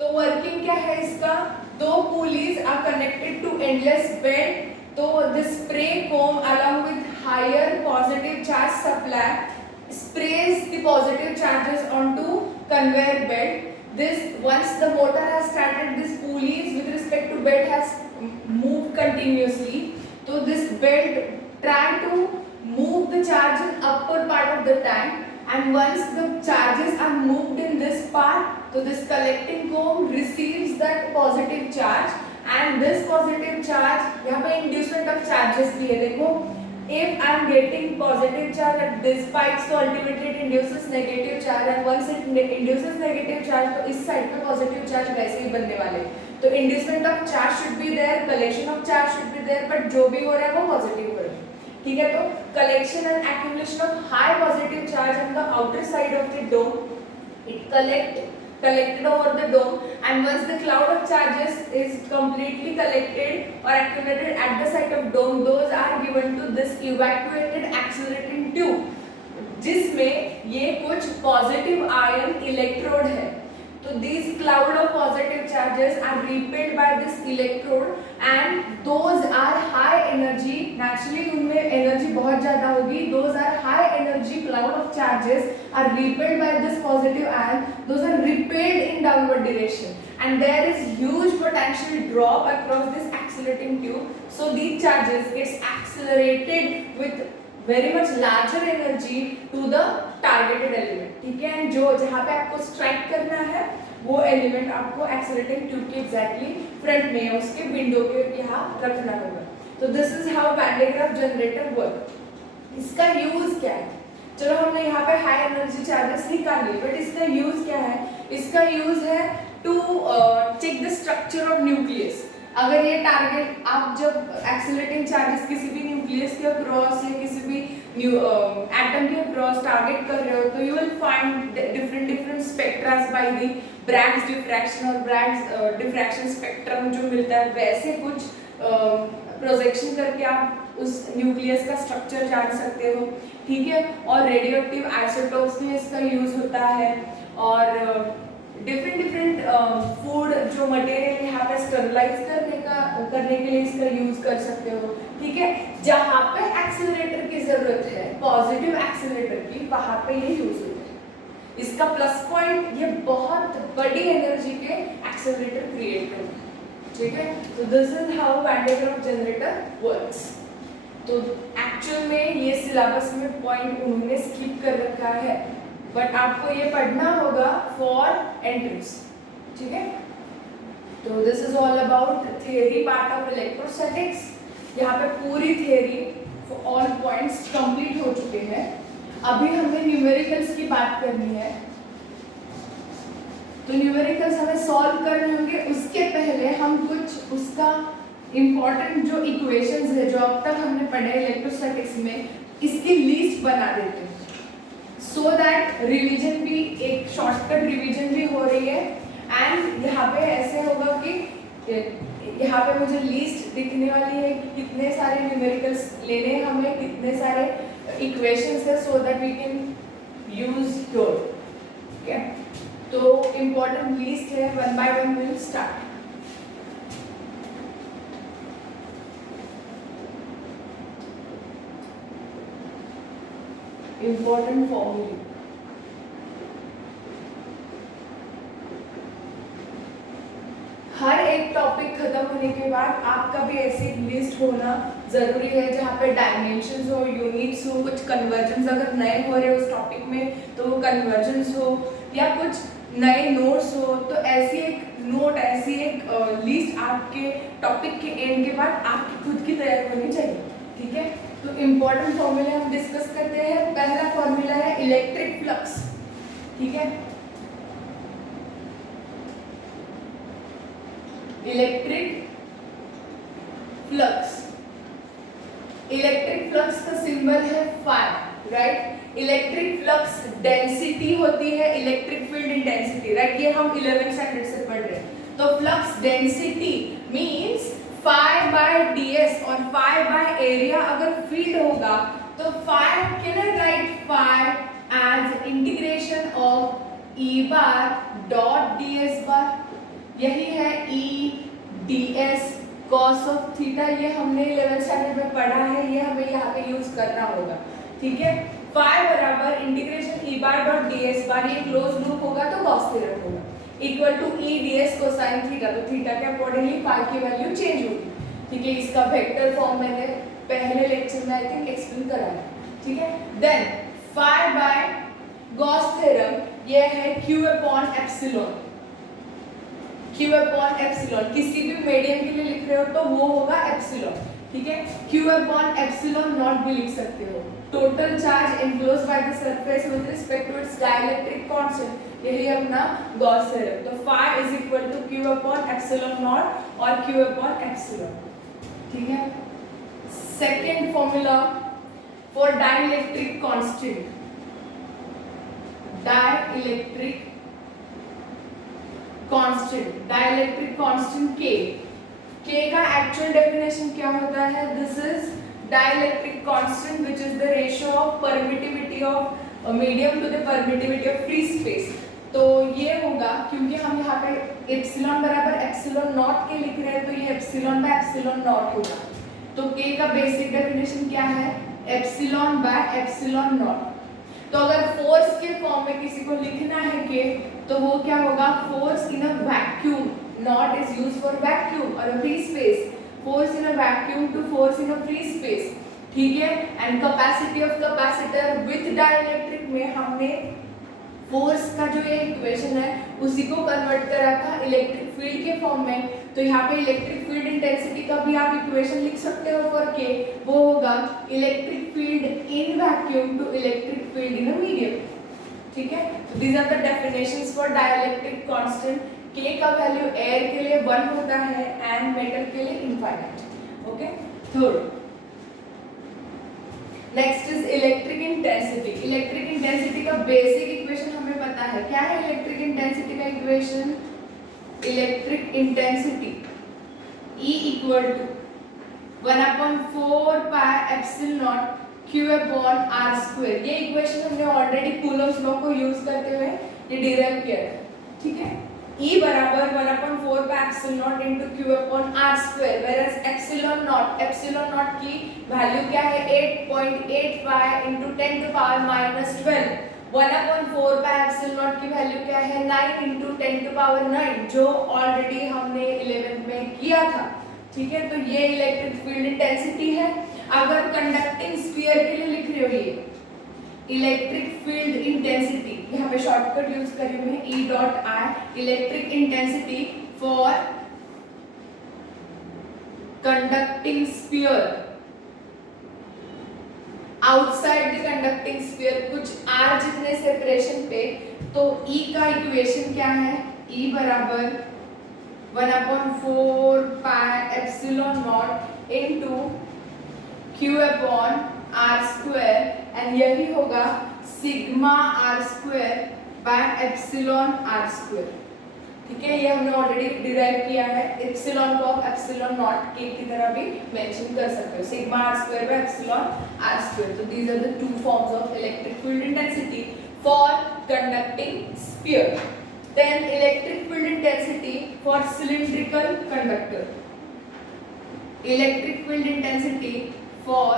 तो वर्किंग क्या है इसका, दो pulleys are connected to endless belt, तो the spray come along with higher positive charge supply sprays the positive charges onto conveyor belt. This once the motor has started, this pulleys with respect to belt has moved continuously, so this belt try to move the charge in upper part of the tank, and once the charges are moved in this part, so this collecting comb receives that positive charge, and this positive charge, यहाँ पे inducement of charges भी है देखो, if I am getting positive charge at this spike, so ultimately it induces negative charge, and once it induces negative charge, तो इस side पे positive charge वैसे ही बनने वाले, तो inducement of charge should be there, collection of charge should be there, but जो भी हो रहा है वो positive हो रहा है, ठीक है। तो collection and accumulation of high positive charge on the outer side of the dome, it collected over the dome, and once the cloud of charges is completely collected or accumulated at the site of dome, those are given to this evacuated accelerating tube, जिसमें ये कुछ positive ion electrode है, तो these cloud of positive charges are repelled by this electrode, and those are high energy, naturally उनमें energy बहुत ज़्यादा होगी, those are high energy cloud of charges are repelled by this positive ion, those are repelled in downward direction, and there is huge potential drop across this accelerating tube, so these charges gets accelerated with very much larger energy to the targeted element, ठीक है। And जो जहाँ पे आपको strike करना है वो element आपको एक्सेलरेटिंग ट्यूब के एग्जैक्टली फ्रंट में उसके विंडो के यहाँ रखना होगा। तो this is how Van de Graaff generator work. इसका यूज क्या है, चलो हमने यहाँ पे हाई एनर्जी चार्जेस निकाल लिए, बट इसका यूज क्या है, इसका यूज है to check the structure of nucleus. अगर ये टारगेट आप जब एक्सेलरेटिंग चार्जेस किसी भी न्यूक्लियस के अक्रॉस या किसी भी एटम के अक्रॉस टारगेट कर रहे हो, तो you will find different spectras by the Bragg's diffraction और ब्रैग्स डिफ्रैक्शन स्पेक्ट्रम जो मिलता है, वैसे कुछ प्रोजेक्शन करके आप उस न्यूक्लियस का स्ट्रक्चर जान सकते हो, ठीक है। और रेडियोएक्टिव आइसोटोप्स में इसका यूज होता है, और डिफरेंट फूड जो मटेरियल यहाँ पे स्टरलाइज करने के लिए इसका यूज कर सकते हो, ठीक है। जहाँ पे एक्सेलरेटर की जरूरत है, पॉजिटिव एक्सेलरेटर की, वहाँ पे ये यूज होता है। इसका प्लस पॉइंट, ये बहुत बड़ी एनर्जी के एक्सेलरेटर क्रिएट करता है, ठीक है। तो this is how Van de Graaff generator works. तो एक्चुअल में ये सिलेबस में पॉइंट उन्होंने स्किप कर रखा है, बट आपको ये पढ़ना होगा फॉर एंट्रेंस, ठीक है। तो this is all about theory part of electrostatics. यहाँ पे पूरी थियरी ऑल पॉइंट्स कंप्लीट हो चुके हैं। अभी हमें न्यूमेरिकल्स की बात करनी है, तो न्यूमेरिकल्स हमें सॉल्व करने होंगे। उसके पहले हम कुछ उसका इम्पोर्टेंट जो इक्वेशंस है जो अब तक हमने पढ़े इलेक्ट्रोस्टैटिक्स में, इसकी लिस्ट बना देते हैं, सो दैट रिवीजन भी, एक शॉर्टकट रिवीजन भी हो रही है। एंड यहाँ पे ऐसे होगा कि यहाँ पे मुझे लिस्ट दिखने वाली है कि कितने सारे न्यूमेरिकल्स लेने हैं हमें, कितने सारे इक्वेशंस है, so that we can use your, ठीक है। तो इम्पोर्टेंट लिस्ट है, one by one will start. Important फॉर्मूले, हर एक टॉपिक खत्म होने के बाद आपका भी ऐसी लिस्ट होना जरूरी है जहाँ पे डायमेंशंस हो, यूनिट्स हो, कुछ कन्वर्जन्स अगर नए हो रहे उस टॉपिक में तो वो कन्वर्जन्स हो, या कुछ नए नोट्स हो, तो ऐसी एक नोट, ऐसी एक लिस्ट आपके टॉपिक के एंड के बाद आपकी खुद की तैयार होनी चाहिए, ठीक है। तो इम्पोर्टेंट फॉर्मूले हम डिस्कस करते हैं। पहला फॉर्मूला है इलेक्ट्रिक फ्लक्स, ठीक है। इलेक्ट्रिक फ्लक्स, इलेक्ट्रिक फ्लक्स का सिंबल है phi, right. Electric flux density होती है इलेक्ट्रिक फील्ड इंटेंसिटी, राइट। ये हम 11th स्टैंडर्ड से पढ़ रहे हैं। तो flux density means phi by ds, और फाई बाय एरिया अगर फील्ड होगा तो phi, can I write phi as integration of E bar dot ds bar, यही है E D S cos of theta, ये हमने 11th स्टैंडर्ड में पढ़ा है, ये हमें यहाँ पे यूज करना होगा, ठीक है। फाई बराबर integration E bar dot D S bar, ये क्लोज लूप होगा तो गॉस थ्योरम होगा, equal to E D S cosine theta, तो थीटा के अकॉर्डिंगली फाई की वैल्यू चेंज होगी, ठीक है। इसका वेक्टर फॉर्म मैंने पहले लेक्चर में आई थिंक एक्सप्लेन करा है, ठीक है। Then phi by Gauss theorem, ये है Q upon epsilon, Q upon epsilon, किसी भी मीडियम के लिए लिख रहे हो तो वो होगा एप्सिलॉन, ठीक है। क्यू अपॉन एप्सिलॉन नॉट भी लिख सकते हो। Total charge enclosed by the surface with respect to its dielectric constant, यही अपना गॉस थ्योरम। तो phi is equal to Q upon epsilon not और क्यू अपॉन एप्सिलॉन, ठीक है। Second formula for dielectric constant, dielectric constant, dielectric constant K का actual definition क्या होता है? This is dielectric constant which is the ratio of permittivity of medium to the permittivity of free space. तो ये होगा, क्योंकि हम यहाँ पे एप्सिलॉन बराबर एप्सिलॉन नॉट के लिख रहे हैं, तो ये एप्सिलॉन बाय एप्सिलॉन नॉट होगा। तो K का बेसिक डेफिनेशन क्या है? Epsilon bye epsilon not. तो अगर फोर्स के फॉर्म में किसी को लिखना है K, तो वो क्या होगा? Force in a vacuum, naught is used for vacuum और a free space, force in a vacuum to force in a free space, ठीक है। And capacity of capacitor with dielectric में हमने फोर्स का जो ये इक्वेशन है उसी को कन्वर्ट करा था इलेक्ट्रिक फील्ड के फॉर्म में। तो यहाँ पे इलेक्ट्रिक फील्ड इंटेंसिटी का भी आप इक्वेशन लिख सकते हो फॉर K, वो होगा electric field in vacuum to electric field in a medium, ठीक है। तो these are the definitions for dielectric constant. K का वैल्यू एयर के लिए 1 होता है एंड मेटल के लिए infinite, okay. Third, next is electric intensity. Electric intensity का बेसिक इक्वेशन हमें पता है। क्या है इलेक्ट्रिक इंटेंसिटी का equation? Electric intensity E equal to 1/4 pi epsilon not Q upon R square. ये इक्वेशन हमने ऑलरेडी कूलम्स लॉ को यूज करते हुए ये डिराइव किया है, ठीक है। E बराबर 1/4 pi epsilon not into Q upon R square, whereas epsilon not की वैल्यू क्या है? 8.85 into 10 to power -12। 1/4 pi epsilon not की वैल्यू क्या है? 9 इनटू 10 टू पावर 9, जो ऑलरेडी हमने 11th में किया था, ठीक है। तो ये इलेक्ट्रिक फील्ड इंटेंसिटी है। अगर कंडक्टिंग स्फीयर के लिए लिख रहे हो ये इलेक्ट्रिक फील्ड इंटेंसिटी, यहाँ पे शॉर्टकट यूज करे हुए हैं E dot I, electric intensity for conducting sphere outside the conducting sphere, कुछ R जितने सेपरेशन पे, तो E का इक्वेशन क्या है? E बराबर 1/4 pi epsilon not into Q upon R square, and यही होगा sigma R square by epsilon R square, ठीक है। ये हमने ऑलरेडी डिराइव किया है। एप्सिलॉन को आप एप्सिलॉन नॉट K की तरह भी मेंशन कर सकते हो, sigma R square by epsilon R square. तो these are the two forms of electric field intensity for conducting sphere. Then electric field intensity for cylindrical conductor, electric field intensity for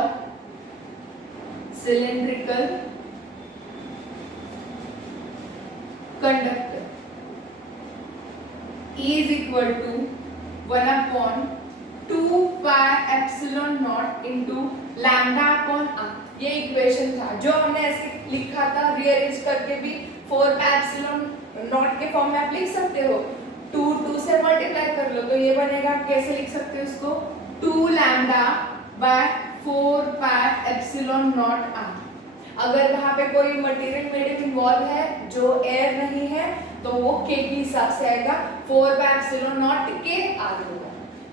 cylindrical conductor E is equal to 1/2 pi epsilon naught into lambda upon r। ये equation था जो हमने ऐसे लिखा था, rearrange करके भी 4 pi epsilon naught के फॉर्म में आप लिख सकते हो। 2 से मल्टीप्लाई कर लो तो ये बनेगा, कैसे लिख सकते हो इसको? 2 lambda by 4 pi epsilon naught r। अगर वहां पे कोई मटेरियल मीडियम इन्वॉल्व है जो एयर नहीं है तो वो K के हिसाब से आएगा, 4 pi epsilon naught K R होगा,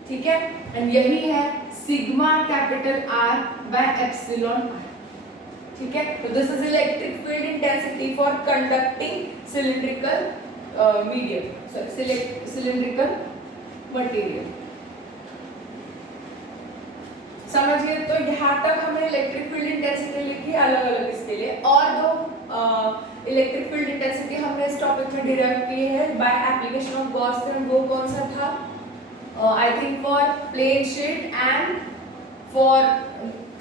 ठीक है। एंड यही है sigma capital R by epsilon r, ठीक है। तो this is electric field intensity for conducting cylindrical medium, sorry cylindrical material. समझ गए? तो यहाँ तक हमने इलेक्ट्रिक फील्ड इंटेंसिटी लिखी अलग अलग इसके लिए। और दो इलेक्ट्रिक फील्ड इंटेंसिटी हमने इस टॉपिक में डिराइव की है by application of Gauss theorem. वो कौन सा था? I think for plane sheet and for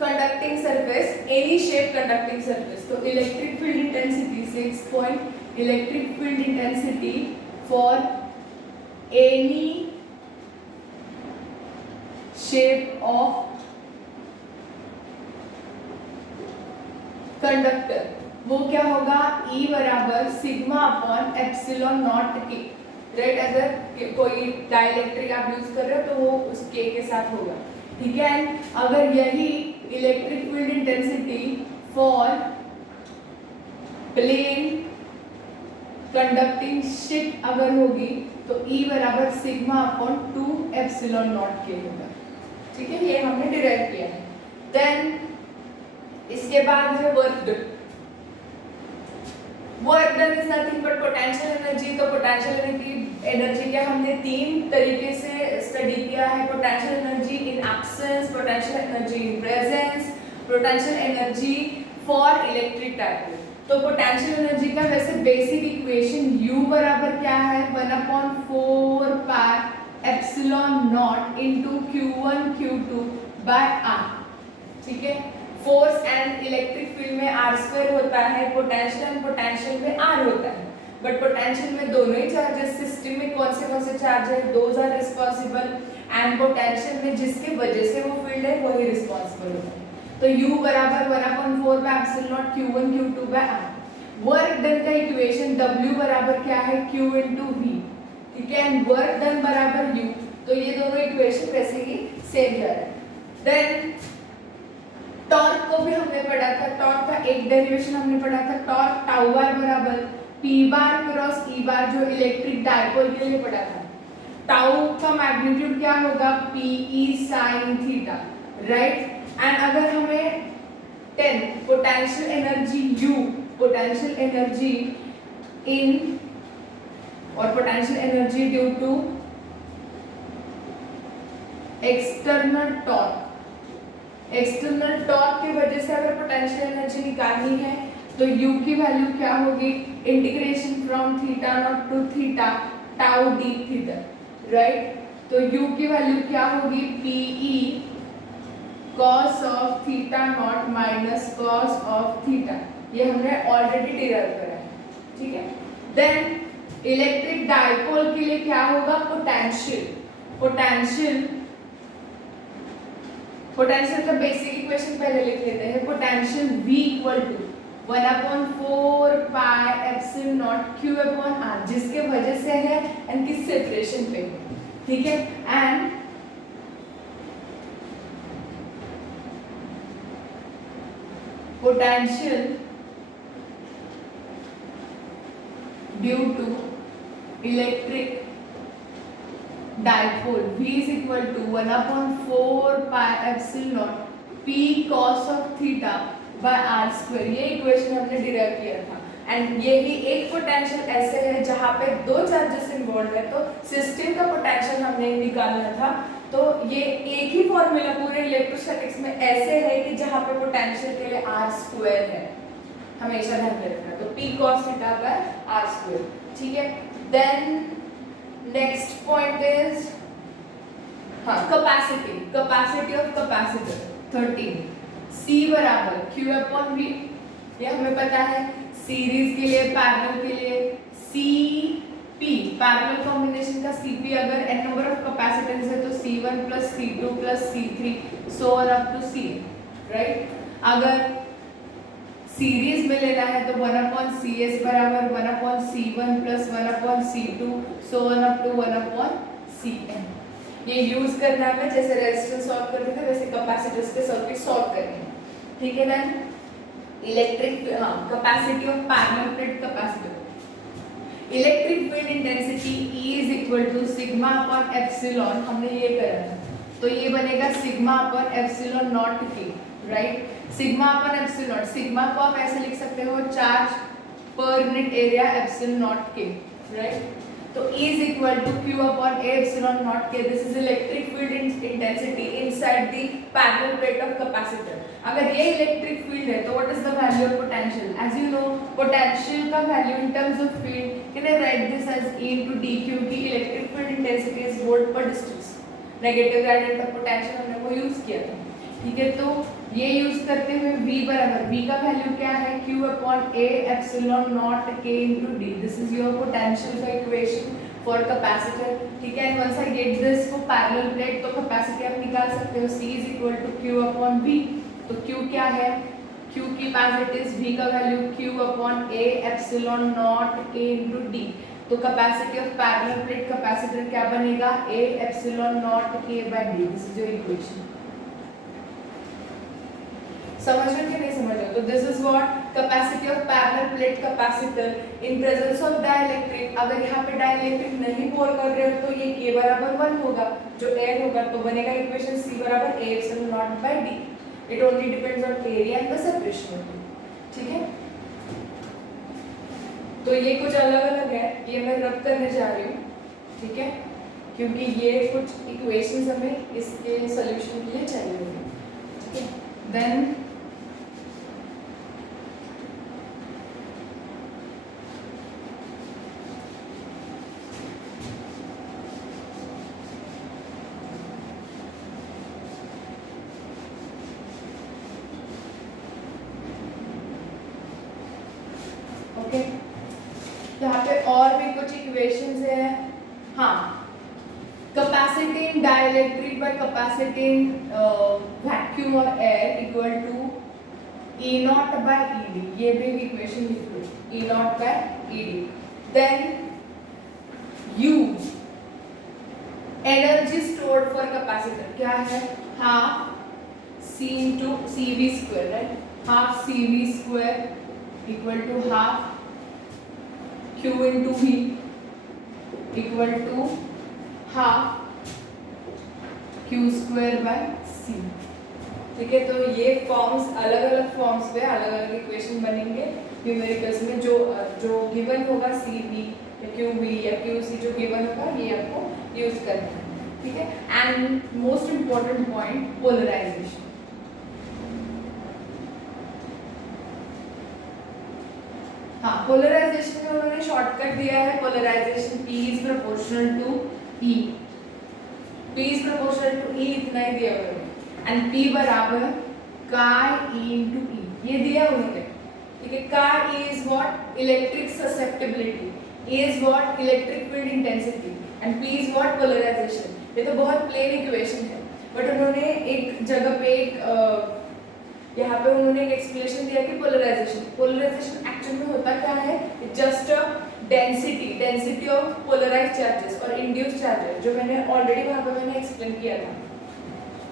conducting surface, any shape conducting surface. So electric field intensity, 6 point electric field intensity for any shape of conductor, वो क्या होगा? E बराबर sigma upon epsilon not K, right? अगर कोई dielectric आप use कर रहे हो तो वो उस के साथ होगा, ठीक है। अगर यही electric field intensity for plane conducting sheet अगर होगी तो E बराबर सिग्मा अपॉन 2 एप्सिलॉन नॉट के होगा, ठीक है। ये हमने डिराइव किया है। देन इसके बाद है work done. Work done is nothing but potential energy. तो पोटेंशियल एनर्जी क्या हमने 3 तरीके से स्टडी किया है, potential energy in absence, potential energy in presence, potential energy for electric dipole. तो पोटेंशियल एनर्जी का वैसे बेसिक इक्वेशन U बराबर क्या है? 1/4 pi epsilon not into Q1 Q2 by R, ठीक है। फोर्स एंड इलेक्ट्रिक फील्ड में R² होता है, पोटेंशियल में R होता है, बट पोटेंशियल में दोनों ही चार्जेस, सिस्टम में कौन से चार्ज है? Those are responsible, and potential में जिसके वजह से वो फील्ड है वही रिस्पॉन्सिबल होता है। तो U बराबर 1/4 by epsilon not Q1 Q2 by R। Work done का इक्वेशन W बराबर क्या है? Q into V, ठीक है। एंड वर्क डन बराबर U, तो ये दोनों इक्वेशन वैसे ही सेम जा रहा है। देन टॉर्क को भी हमने पढ़ा था, टॉर्क का एक डेरिवेशन हमने पढ़ा था, टॉर्क टाउ बार बराबर P बार क्रॉस E बार, जो इलेक्ट्रिक डायपोल के लिए पढ़ा था। टाउ का मैग्नीट्यूड क्या होगा? PE sin theta, right. And अगर हमें 10 potential energy U, potential energy in और potential energy due to external torque, external torque की वजह से अगर पोटेंशियल एनर्जी निकालनी है तो U की वैल्यू क्या होगी? Integration from theta not to theta tau d theta, right. तो U की वैल्यू क्या होगी? PE cos of theta not minus cos of theta. ये हमने ऑलरेडी डिराइव करा है, ठीक है। देन इलेक्ट्रिक डायपोल के लिए क्या होगा? पोटेंशियल का बेसिक इक्वेशन पहले लिख लेते हैं। Potential V equal to 1/4 pi epsilon not Q upon R, जिसके वजह से है एंड किस सेपरेशन पे, ठीक है। And potential due to electric dipole V is equal to 1/4 pi epsilon P cos of theta by R square। ये equation हमने डिराइव किया था। एंड ये भी एक पोटेंशियल ऐसे है जहाँ पे 2 चार्जेस इन्वॉल्व है, तो सिस्टम का पोटेंशियल हमने निकालना था। तो ये एक ही फॉर्मूला पूरे इलेक्ट्रोस्टैटिक्स में ऐसे है कि जहाँ पे पोटेंशियल के लिए R स्क्वायर है, हमेशा ध्यान में रखना। तो P cos theta by R square, ठीक है। Then next point is capacity of capacitor 13। C बराबर Q अपॉन V, ये हमें पता है। सीरीज के लिए, पैरेलल के लिए CP, पैरेलल कॉम्बिनेशन का CP अगर n नंबर ऑफ कैपेसिटेंस है तो C1 plus C2 plus C3 so on up to C, right. अगर सीरीज में लेना है तो 1/CS बराबर 1/C1 plus 1/C2 so on up to 1/CN। ये यूज करना है, जैसे रेजिस्टेंस सॉल्व करते थे वैसे कैपेसिटर्स के सर्किट सॉल्व करने हैं, ठीक है। Then electric capacity of parallel plate capacitor. Electric field intensity E is equal to sigma upon epsilon, हमने ये करा था, तो ये बनेगा sigma upon epsilon not K, right. Sigma upon epsilon, sigma को आप ऐसे लिख सकते हो charge per unit area epsilon not K, right. तो E is equal to Q upon A epsilon naught K. This is electric field intensity inside the parallel plate of capacitor. अगर ये electric field है तो what is the value of potential? As you know, potential का value in terms of field, can I write this as E into D क्योंकि electric field intensity is volt per distance. Negative gradient of potential हमने वो use किया था, ठीक है। तो ये यूज करते हुए V बराबर, V का वैल्यू क्या है, Q upon A epsilon not K into D। This is your potential का इक्वेशन फॉर कैपेसिटर, ठीक है। Once I get this for parallel plate तो कैपेसिटी आप निकाल सकते हो, C is equal to Q upon V। तो Q क्या है, Q की एज इट इज, V का value Q upon A epsilon not K into D। तो capacity of parallel plate capacitor क्या बनेगा, A epsilon not K by D। This is your equation. समझ रहे कि नहीं समझ रहे? तो this is what capacity of parallel plate capacitor in presence of dielectric. अगर यहाँ पे डाइलेक्ट्रिक नहीं पोर कर रहे हो तो ये K बराबर 1 होगा, जो एयर होगा, तो बनेगा इक्वेशन C बराबर A epsilon not by D। It only depends on area and the separation, ठीक है। तो ये कुछ अलग अलग है, ये मैं रब करने जा रही हूँ, ठीक है, क्योंकि ये कुछ इक्वेशंस हमें इसके सॉल्यूशन के लिए चाहिए होंगे, ठीक है। देन ओके, यहाँ पे और भी कुछ इक्वेशंस है। हाँ, capacity in dielectric by capacity in vacuum और air equal to E naught by ED। ये भी इक्वेशन लिखो, E naught by ED। Then U, energy stored for capacitor क्या है, half C into CV square, right. Half CV square equal to half Q into V equal to half Q square by C, ठीक है। तो ये forms अलग अलग forms पे अलग अलग इक्वेशन बनेंगे न्यूमेरिकल्स में। जो गिवन होगा CV या QV या QC जो गिवन होगा ये आपको यूज करना है, ठीक है। And most important point, polarization. हाँ, पोलराइजेशन में उन्होंने शॉर्टकट दिया है, polarization P is proportional to E। P is proportional to E इतना ही दिया हुआ है। एंड P बराबर chi E into E, ये दिया उन्होंने, ठीक है। chi E is what, electric susceptibility, E is what, electric field intensity, and P is what, polarization. ये तो बहुत प्लेन इक्वेशन है, बट उन्होंने एक जगह पे यहाँ पे उन्होंने एक एक्सप्लेनेशन दिया कि पोलराइजेशन एक्चुअल में होता क्या है, just density of polarized charges और इंड्यूस्ड चार्जेस, जो मैंने ऑलरेडी वहाँ पे मैंने एक्सप्लेन किया था।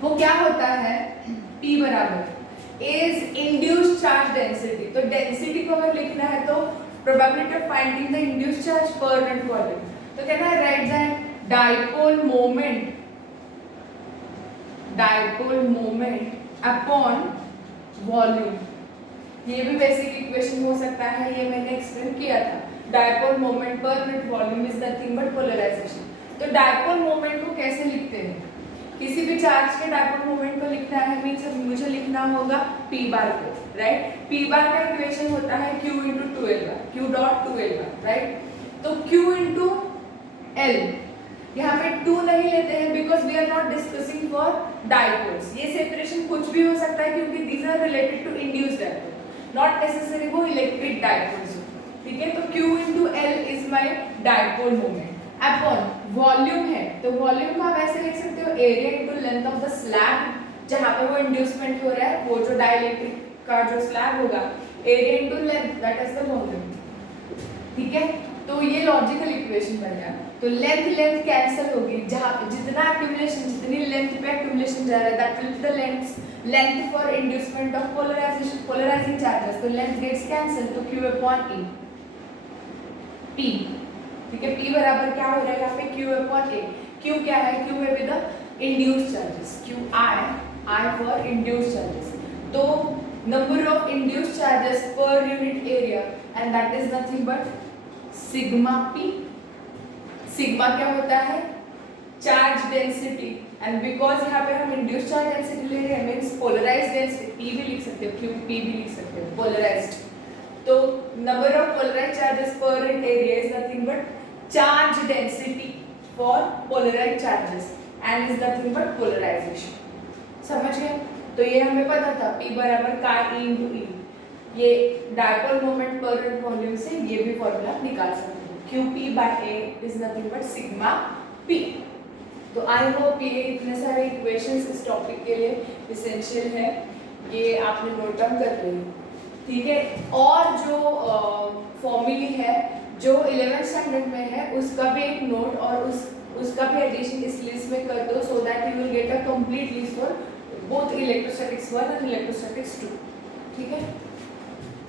वो क्या होता है, P बराबर इज इंड्यूस्ड चार्ज डेंसिटी। तो डेंसिटी को अगर लिखना है तो probability of finding the induced charge per unit volume. तो can I write that dipole moment upon volume. ये भी बेसिक इक्वेशन हो सकता है, ये मैंने एक्सप्लेन किया था। Dipole moment per unit volume is nothing but polarization. तो डाइपोल मोमेंट को कैसे लिखते हैं, किसी भी चार्ज के डाइपोल मोमेंट को लिखना है मींस मुझे लिखना होगा P बार को, राइट। P बार का इक्वेशन होता है Q into 2L bar, Q dot 2L bar, right. तो Q इंटू L, यहाँ पे 2 नहीं लेते हैं because we are not discussing for dipoles. ये सेपरेशन कुछ भी हो सकता है क्योंकि these are related to induced dipole, not necessary वो इलेक्ट्रिक डाइपोल्स, ठीक है। तो Q into L is my dipole moment upon volume है, तो वॉल्यूम को आप ऐसे लिख सकते हो, area into length of the slab, जहाँ पे वो इंड्यूसमेंट हो रहा है, वो जो डाइलेक्ट्रिक का जो स्लैब होगा, area into length that is the volume, ठीक है। तो ये लॉजिकल इक्वेशन बन गया। तो लेंथ कैंसिल होगी, जहाँ जितना एक्यूमुलेशन, जितनी लेंथ पे एक्यूमुलेशन जा रहा है that will be the length for inducement of polarizing charges. तो लेंथ गेट्स कैंसिल, तो Q अपॉन E P, ठीक है। P बराबर क्या हो रहा है यहाँ पे, Q अपॉन A। Q क्या है, Q में भी the induced charges, Q I for induced charges. तो number of induced charges per unit area and that is nothing but sigma P, sigma क्या होता है? चार्ज डेंसिटी, एंड बिकॉज यहाँ पे हम इंड्यूस चार्ज डेंसिटी ले रहे हैं मीन्स पोलराइज्ड डेंसिटी, पी भी लिख सकते हो, क्यू पी भी लिख सकते हो, पोलराइज्ड। तो number of polarized charges per area is nothing but charge density for polarized charges and is nothing but polarization. समझ गए? तो ये हमें पता था P बराबर काय E इंटू E। ये dipole moment per unit volume से ये भी फॉर्मूला निकाल सकते हो, QP by A is nothing but sigma P। तो आई होप ये इतने सारे इक्वेशंस इस टॉपिक के लिए इसेंशियल है, ये आपने नोट डाउन कर ली, ठीक है। और जो फॉर्मूले है जो 11th स्टैंडर्ड में है उसका भी एक नोट और उसका भी एडिशन इस लिस्ट में कर दो, so that you will get a complete list for both electrostatics 1 और इलेक्ट्रोस्टैटिक्स 2, ठीक है।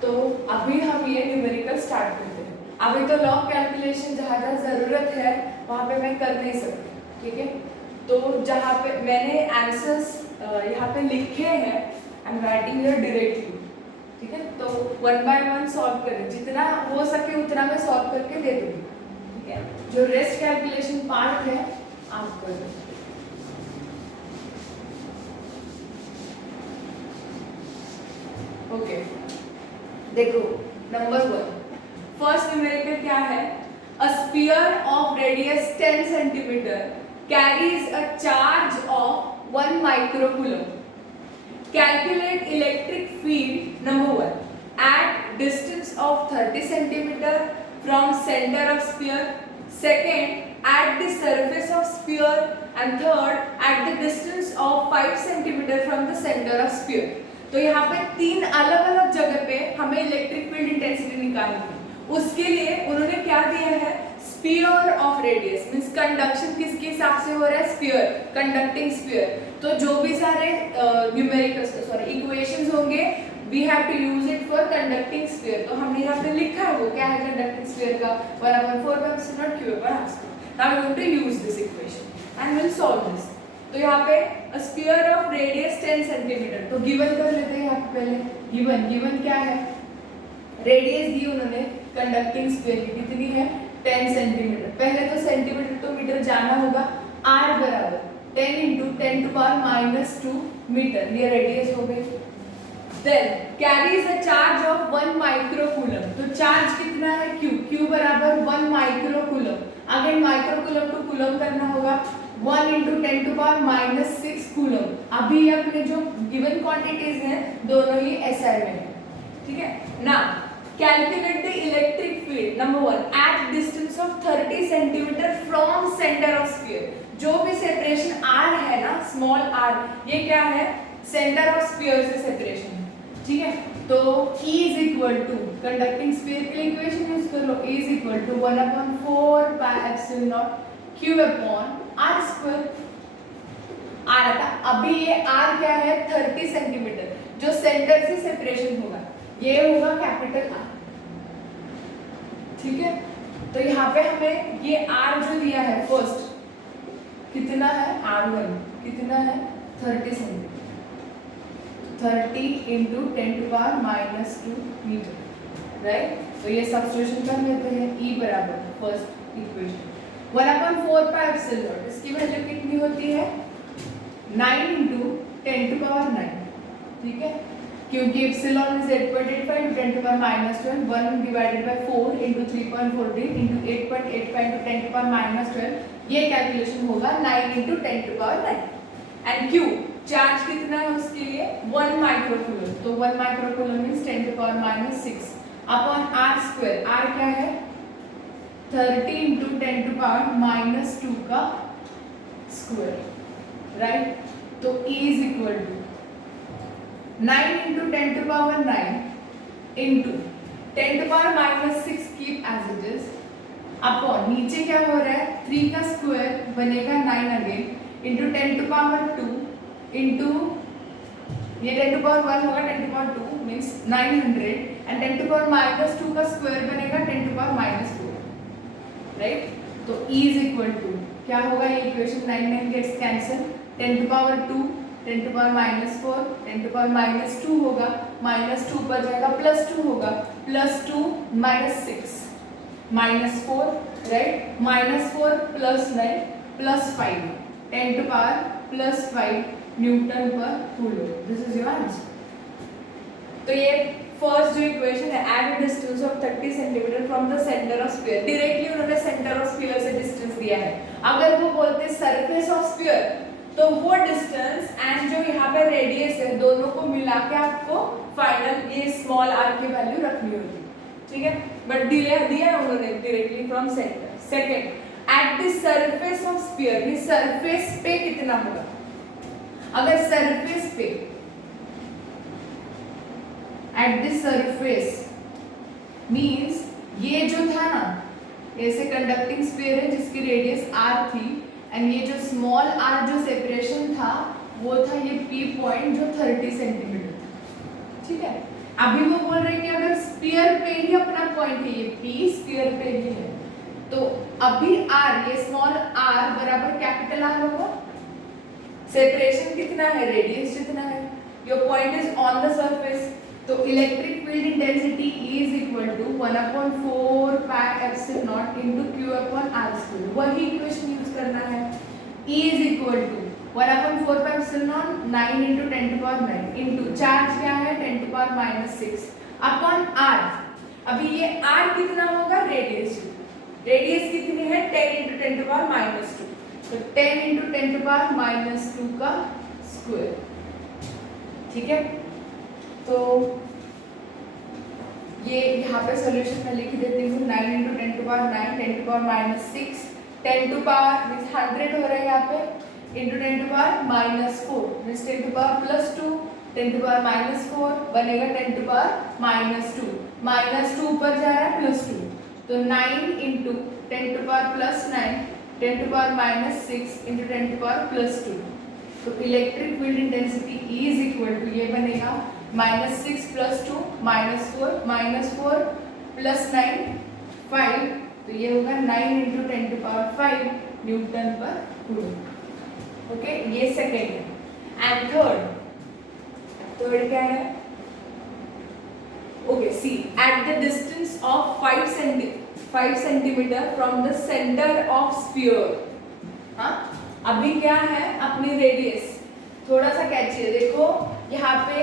तो अभी हम ये न्यूमेरिकल स्टार्ट करते हैं। अभी तो लॉग कैलकुलेशन जहाँ जहाँ ज़रूरत है वहाँ पे मैं कर नहीं सकती, ठीक है। तो जहाँ पे मैंने आंसर्स यहाँ पे लिखे हैं, I am writing here directly, ठीक है। तो 1 बाय 1 सॉल्व करें, जितना हो सके उतना मैं सॉल्व करके दे दूँगी, ठीक है। जो रेस्ट कैलकुलेशन पार्ट है आप कर दो। ओके, देखो नंबर 1 फर्स्ट न्यूमेरिकल क्या है? A sphere of radius 10 centimetre carries a charge of 1 microcoulomb. Calculate electric field number 1 at distance of 30 centimetre from centre of sphere, second at the surface of sphere, and third eight the distance of 5 centimetre from the centre of sphere. तो यहाँ पे 3 अलग अलग जगह पे हमें electric field intensity निकालनी है। उसके लिए उन्होंने क्या दिया है? Sphere of radius means conduction किसके हिसाब से हो रहा है? Sphere, conducting sphere. तो जो भी सारे इक्वेशंस होंगे we have to use it for conducting sphere. तो हमने यहाँ पे लिखा है वो क्या है कंडक्टिंग स्फीयर का 1/4π0 Now we are going to use this equation and we'll solve this. तो यहाँ पे a sphere of radius 10 centimetre, तो गिवन कर लेते हैं यहाँ पे पहले। गिवन क्या है? रेडियस दी उन्होंने कंडक्टिंग स्फीयर की, कितनी है? 10 सेंटीमीटर। पहले तो सेंटीमीटर तो मीटर जाना होगा, r बराबर 10 × 10⁻² मीटर, ये रेडियस हो गई। Then carries a charge of 1 microcoulomb, तो चार्ज कितना है? q बराबर 1 microcoulomb. Again microcoulomb to coulomb करना होगा, 1 × 10⁻6 कूलम। अभी अपने जो गिवन क्वांटिटीज हैं दोनों ही SI में है, ठीक है ना। Calculate the electric field number 1 at distance of 30 centimetre from centre of sphere. जो भी सेपरेशन r है ना, स्मॉल r, ये क्या है? सेंटर ऑफ स्फीयर से सेपरेशन है, ठीक है। तो E is equal to conducting sphere के लिए इक्वेशन यूज कर लो, E is equal to 1/4πε0 Q upon r square. r आता, अभी ये r क्या है? 30 सेंटीमीटर, जो सेंटर से सेपरेशन होगा ये होगा कैपिटल R, ठीक है। तो यहाँ पे हमें ये r जो दिया है फर्स्ट कितना है? R1 कितना है? 30 सेंटीमीटर, 30 × 10⁻² मीटर, राइट। तो ये सब्स्टिट्यूशन कर लेते हैं। E बराबर फर्स्ट इक्वेशन 1/4πε0, इसकी वैल्यू कितनी होती है? 9 × 10⁻9, ठीक है। क्योंकि एप्सिलॉन इज 8.85 × 10⁻12, 1 डिवाइडेड बाय 4 × 3.43 × 8.85 × 10⁻12, ये कैलकुलेशन होगा 9 × 10⁻9। एंड Q चार्ज कितना है उसके लिए? 1 माइक्रोकूलम, तो 1 microcoulomb means 10⁻6 upon r square. r क्या है? 30 × 10⁻² का स्क्वायर, राइट। तो E is equal to 9 × 10⁻9 × 10⁻6 keep as it is upon नीचे क्या हो रहा है? 3 का स्क्वायर बनेगा 9 अगेन × 10⁻2 इंटू ये 10⁻1 होगा 10⁻2 मींस 900 एंड 10⁻² का स्क्वायर बनेगा 10⁻4, राइट। तो E इज इक्वल टू क्या होगा? ये इक्वेशन 9 गेट्स कैंसिल, 10⁻2 10⁻4 10⁻2 होगा, -2 पर जाएगा +2 होगा, +2 -6 -4, right, -4 + 9 + 5, 10⁻5 Newton per coulomb. This is your answer. तो ये फर्स्ट जो इक्वेशन है, at distance of 30 centimetre from the centre of sphere, directly उन्होंने सेंटर ऑफ स्फीयर से डिस्टेंस दिया है. अगर वो बोलते सरफेस ऑफ स्फीयर तो वो डिस्टेंस एंड जो यहाँ पे रेडियस है दोनों को मिला के आपको फाइनल ये स्मॉल r की वैल्यू रखनी होगी. ठीक है, बट दिया उन्होंने directly from centre. Second, at the surface of sphere, ये सरफेस पे कितना होगा. अगर सरफेस पे एट द सरफेस मींस ये जो था ना, ऐसे कंडक्टिंग स्फीयर है जिसकी रेडियस r थी एंड ये जो स्मॉल r जो सेपरेशन था वो था ये P पॉइंट जो 30 सेंटीमीटर था. ठीक है, अभी वो बोल रहे हैं कि अगर स्फीयर पे ही अपना पॉइंट है, ये P स्फीयर पे ही है, तो अभी r, ये स्मॉल r बराबर कैपिटल R होगा. सेपरेशन कितना है, रेडियस जितना है, your point is on the surface. तो electric field intensity is equal to 1/4 pi epsilon not into q/r². वही इक्वेशन यूज करना है. E is equal to 1/4 pi epsilon nought 9 × 10⁻9 into charge क्या है 10⁻⁻6 अपॉन r. अभी ये r कितना होगा, रेडियस. रेडियस कितनी है, 10 × 10⁻². तो 10 × 10⁻² का स्क्वायर. ठीक है, तो ये यहाँ पे सॉल्यूशन में लिख देती हूँ. 9 × 10⁻9 10⁻⁻6 10 टू पावर मीन्स 100 हो रहा है यहाँ पे इंटू 10⁻⁻4 मीन्स 10⁻+2 10⁻⁻4 बनेगा 10⁻⁻2. -2 ऊपर जा रहा है +2, तो 9 × 10⁻+9 10⁻⁻6 × 10⁻+2. तो electric field intensity E is equal to ये बनेगा -6 + 2 -4 -4 + 9 5. तो ये होगा 9 × 10⁵ न्यूटन पर कूलम. ओके, ये सेकेंड है. एंड थर्ड क्या है, okay see, at the distance of 5 centimetre from the centre of sphere. हाँ, अभी क्या है अपनी रेडियस, थोड़ा सा कैचिए. देखो यहाँ पे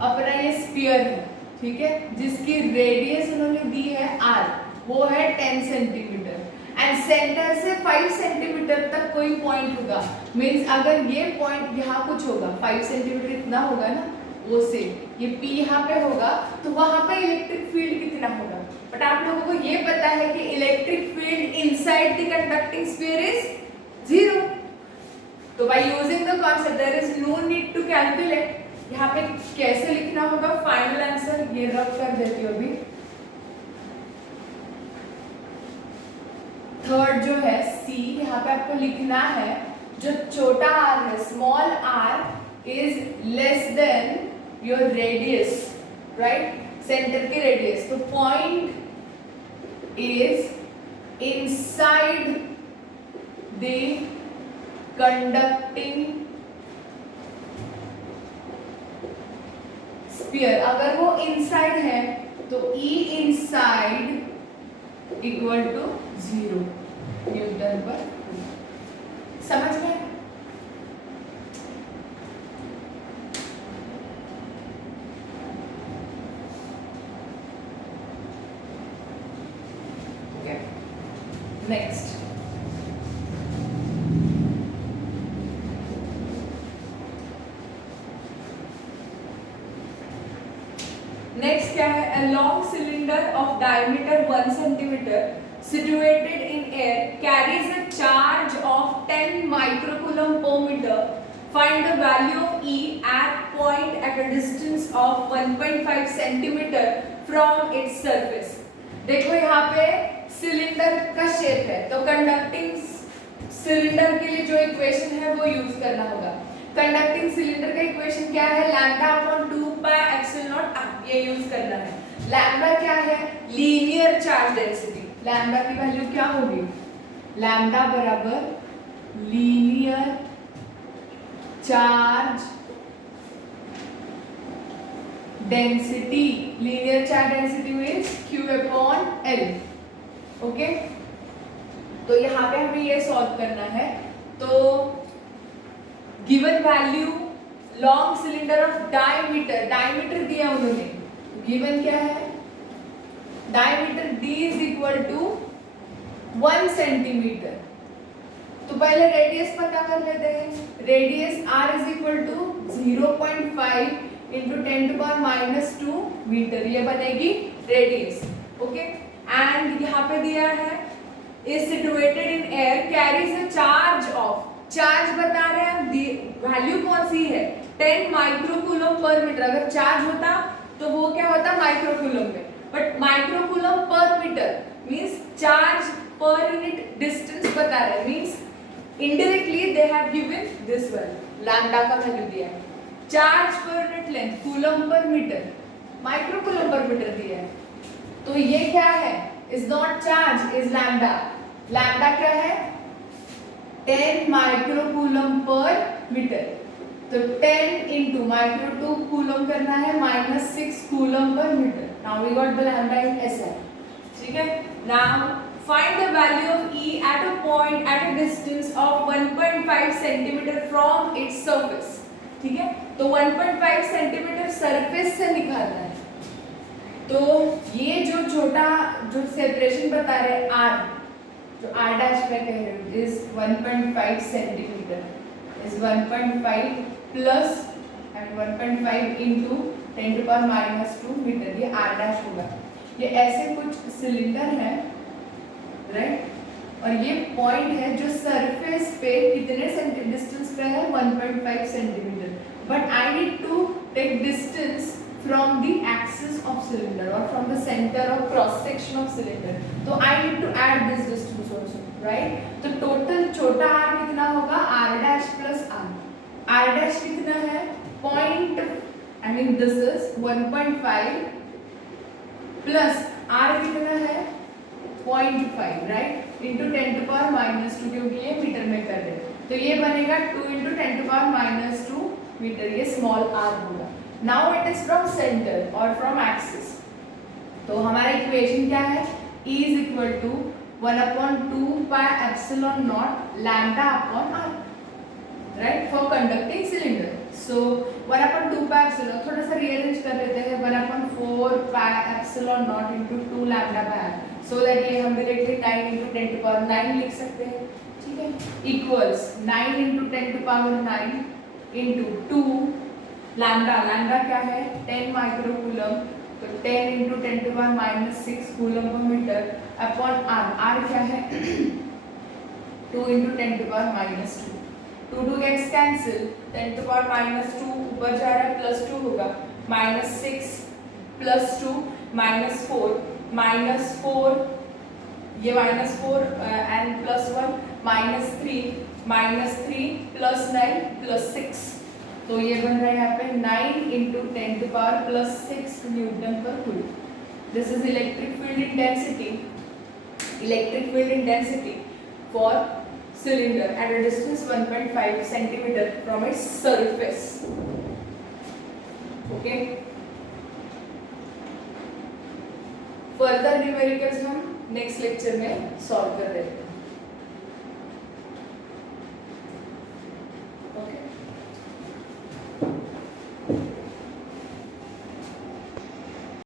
अपना ये स्फीयर है, ठीक है, जिसकी रेडियस उन्होंने दी है r, वो है 10 सेंटीमीटर एंड सेंटर से 5 सेंटीमीटर तक कोई पॉइंट होगा. मींस अगर ये पॉइंट यहाँ कुछ होगा 5 सेंटीमीटर इतना होगा ना, वो से ये P यहाँ पे होगा, तो वहां पे इलेक्ट्रिक फील्ड कितना होगा. बट आप लोगों को ये पता है कि electric field inside the conducting sphere is 0. तो by using the concept there is no need to calculate. यहाँ पे कैसे लिखना होगा फाइनल आंसर, ये रब कर देती हूँ अभी. थर्ड जो है C, यहाँ पे आपको लिखना है जो छोटा r है, small r is less than your radius, right, centre की रेडियस. तो point is inside the conducting sphere. अगर वो इनसाइड है तो E inside equal to 0 newton पर. समझ गए? नेक्स्ट, नेक्स्ट क्या है, a long cylinder of diameter 1 centimeter situated in air carries a charge of 10 microcoulomb per meter. Find the value of E at point at a distance of 1.5 centimeter from its surface. देखो यहाँ पे cylinder का shape है, तो conducting cylinder के लिए जो equation है वो यूज करना होगा. कंडक्टिंग सिलेंडर का इक्वेशन क्या है, λ/2 पाई एप्सिलॉन नॉट r, ये यूज करना है. लैम्डा क्या है, लीनियर चार्ज डेंसिटी. लैम्डा की वैल्यू क्या होगी, लैम्डा बराबर linear charge density. Linear charge density means Q/L. Okay, तो यहाँ पे हमें ये सॉल्व करना है। तो given value long cylinder of diameter, diameter दिया उन्होंने, गिवन क्या है, diameter d is equal to 1 centimetre. तो पहले रेडियस पता कर लेते हैं। Radius r is equal to 0.5 into 10⁻⁻2 metre, ये बनेगी रेडियस। ओके, एंड यहाँ पे दिया है is situated in air carries a charge of, charge बता रहे हैं, वैल्यू कौन सी है, 10 माइक्रोकूलम पर मीटर। अगर चार्ज होता तो वो क्या होता माइक्रोकूलम में, but microcoulomb per metre means charge per unit distance बता रहे हैं, means indirectly they have given this value, lambda का वैल्यू दिया है। Charge per unit length coulomb per metre, microcoulomb per metre दिया है। तो ये क्या है, is not charge, is lambda. Lambda क्या है, 10 माइक्रोकूलम पर मीटर। तो 10 इंटू माइक्रो 2 कूलम करना है -6 coulomb per metre. Now we got the lambda in SI। ठीक है, now find the value of E at a point at a distance of 1.5 centimetre from its surface. ठीक है, तो 1.5 centimetre surface से निकालना है। तो ये जो छोटा जो सेपरेशन बता रहे हैं R, जो R डैश में कह रहे हो, is 1.5 centimetre, is 1.5 plus and 1.5 into 10⁻⁻2 metre, ये R डैश होगा। ये ऐसे कुछ सिलेंडर है, राइट, और ये पॉइंट है जो सरफेस पे कितने डिस्टेंस पे है, 1.5 centimetre. But I need to take distance from the axis of cylinder or from the center of cross section of cylinder, तो I need to add this distance also, right? तो total छोटा r कितना होगा, r dash plus r dash कितना है, point, I mean this is 1.5 plus r कितना है 0.5, right, into 10⁻⁻2, क्योंकि ये मीटर में कर रहे हैं, तो ये बनेगा 2 into 10⁻⁻2 मीटर, ये स्मॉल r होगा। Now it is from center or from axis, तो हमारा इक्वेशन क्या है, E is equal to 1/2 pi epsilon naught lambda upon r, right, for conducting cylinder. So 1/2 pi epsilon, थोड़ा सा रीअरेंज कर लेते हैं, 1/4 pi epsilon naught into 2 lambda by r, so that ये हम डायरेक्टली 9 into 10⁻9 लिख सकते हैं। ठीक है, equals 9 into 10⁻9 into 2 lambda, lambda क्या है 10 माइक्रोकूलम, तो 10 into 10⁻⁻6 coulomb per metre upon r, r क्या है 2 into 10⁻⁻2, 2 gets cancel, 10⁻⁻2 ऊपर जा रहा है +2 होगा, -6 +2 -4 ये -4 एंड +1 -3 +9 +6, तो ये बन रहा है यहाँ पे 9 into 10⁻+6 Newton per coulomb. This is electric field intensity for cylinder at a distance 1.5 centimeter from its surface. Okay. Further numericals हम नेक्स्ट लेक्चर में सॉल्व कर रहे हैं।